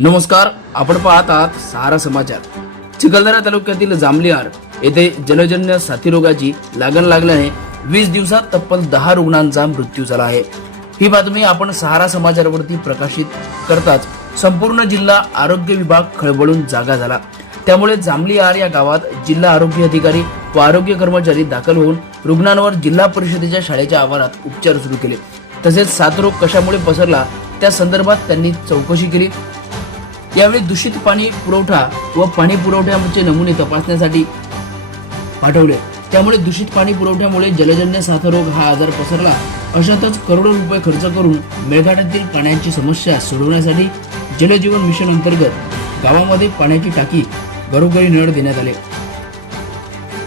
नमस्कार आपण पाहत आहात सहारा समाचार. चिखलदरा तालुक्यातील जांभलीहार येथे जलजन्य साथीरोगाची लागण लागल्याने वीस दिवसात तब्बल दहा रुग्णांचा मृत्यू झाला आहे. ही बातमी आपण सहारा समाचारवरती प्रकाशित करताच संपूर्ण जिल्हा आरोग्य विभाग खळबळून जागा झाला. त्यामुळे जांभलीहार या गावात जिल्हा आरोग्य अधिकारी व आरोग्य कर्मचारी दाखल होऊन रुग्णांवर जिल्हा परिषदेच्या शाळेच्या आवारात उपचार सुरू केले. तसेच साथरोग कशामुळे पसरला त्या संदर्भात त्यांनी चौकशी केली. यावेळी दूषित पाणी पुरवठा व पाणी पुरवठ्याचे नमुने तपासण्यासाठी पाठवले. त्यामुळे दूषित पाणी पुरवठ्यामुळे जलजन्य साथरोग हा आजार पसरला. अशातच करोडो रुपये खर्च करून मेळघाटातील पाण्याची समस्या सोडवण्यासाठी जलजीवन मिशन अंतर्गत गावामध्ये पाण्याची टाकी घरोघरी नळ देण्यात आले.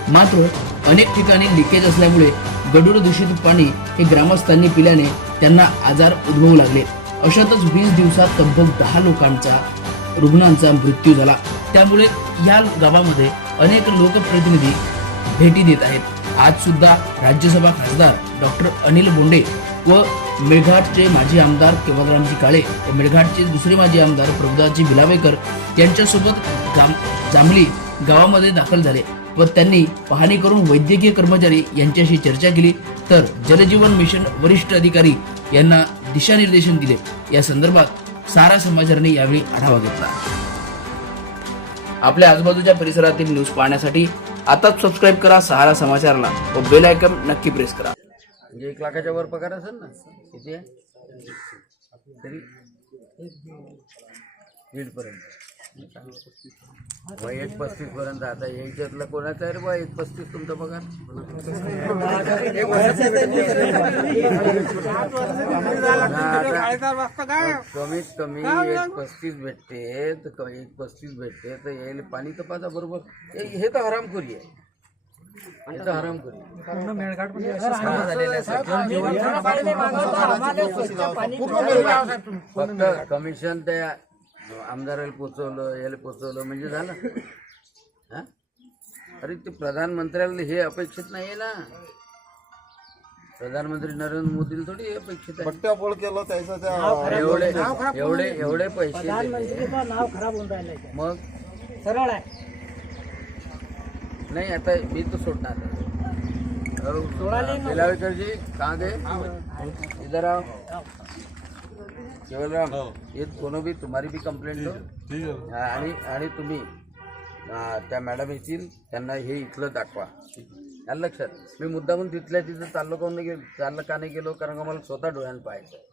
मात्र अनेक ठिकाणी लिकेज असल्यामुळे गडूळ दूषित पाणी हे ग्रामस्थांनी पिल्याने त्यांना आजार उद्भवू लागले. अशातच वीस दिवसात तब्बल दहा लोकांचा रुग्णांचा मृत्यू झाला. त्यामुळे या गावामध्ये अनेक लोकप्रतिनिधी भेटी देत आहेत. आज सुद्धा राज्यसभा खासदार डॉक्टर अनिल बोंडे व मेळघाटचे माजी आमदार केवलरामजी काळे व मेळघाटचे दुसरे माजी आमदार प्रभुदासजी भिलावेकर यांच्यासोबत जाम जांभली गावामध्ये दाखल झाले व त्यांनी पाहणी करून वैद्यकीय कर्मचारी यांच्याशी चर्चा केली. तर जलजीवन मिशन वरिष्ठ अधिकारी यांना दिशानिर्देशन दिले. या संदर्भात सारा समाचाराने यावेळी आढावा घेतला. आपल्या आजूबाजूच्या परिसरातील न्यूज पाहण्यासाठी आताच सबस्क्राईब करा सहारा समाचारला व बेल आयकन नक्की प्रेस करा. म्हणजे एक लाखाच्या वर पगार असेल ना किती आहे? तरी दीडपर्यंत वय एक पस्तीस पर्यंत. आता याच्यातलं कोणाचा आहे रे बा एक पस्तीस तुमचं बघा कमीत कमी एक पस्तीस भेटते तर एक पस्तीस भेटते तर यायला पाणी तपासा बरोबर. हे तर हरामखोरी आहे. हे तर हरामखोरी आहे. फक्त कमिशन त्या आमदाराला पोचवलं याला पोचवलं म्हणजे झालं. हा? अरे ते प्रधानमंत्र्याला हे अपेक्षित नाही ना. प्रधानमंत्री नरेंद्र मोदीला थोडी हे अपेक्षित आहे. पट्ट्यापोळ केलं त्याचं त्या एवढे एवढे एवढे पैसे. नाव खराब होऊन. मग? सरळ आहे. नहीं आता मी तो बेलावेकर जी कहाँ गए इधर आओ. केवलराम ये दोनों भी तुम्हारी भी कंप्लेंट हो. हा, आणि आणि तुम्ही हा, त्या मॅडम येतील त्यांना हे इथलं दाखवा. आलं लक्षात. मी मुद्दामून तिथल्या तिथं चाललो का नाही गेलो चाललं का नाही गेलो कारण का मला स्वतः डोळ्यानं पाहायचं आहे.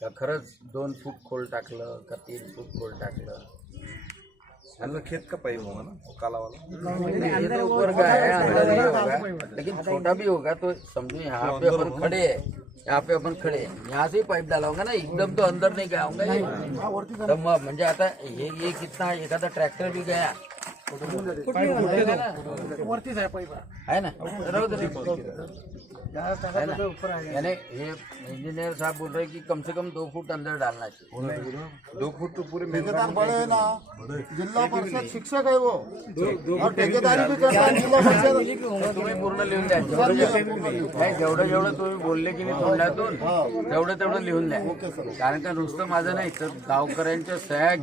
का खरंच दोन फूट खोल टाकलं का तीन फूट खोल टाकलं? अंदर खेत का पाइप होगा ना काला वाला नहीं, ये तो ऊपर का है अंदर नहीं होगा लेकिन छोटा भी होगा तो समझो यहाँ पे अपन खड़े हैं यहाँ पे अपन खड़े हैं यहाँ से ही पाइप डाला होगा ना एकदम तो अंदर नहीं गया होगा म्हणजे आता हे ये कितना एखादा ट्रॅक्टर भी गया ना? यानी ये इंजीनियर साहब बोल रहे कि कम से कम दो फुट अंदर डालना चाहिए दो फुट तो पूरे ठेकेदार बड़े है ना। जिला परिषद शिक्षक है वो। और ठेकेदारी भी करता है जिला परिषद। तुम्ही पूर्ण लिहून द्या. जेवढं जेवढं नाही, जेवढं जेवढं तुम्ही बोलले की नाही तोंडातून तेवढं तेवढं लिहून द्या. कारण का नुसतं माझं नाही तर गावकऱ्यांच्या सह्या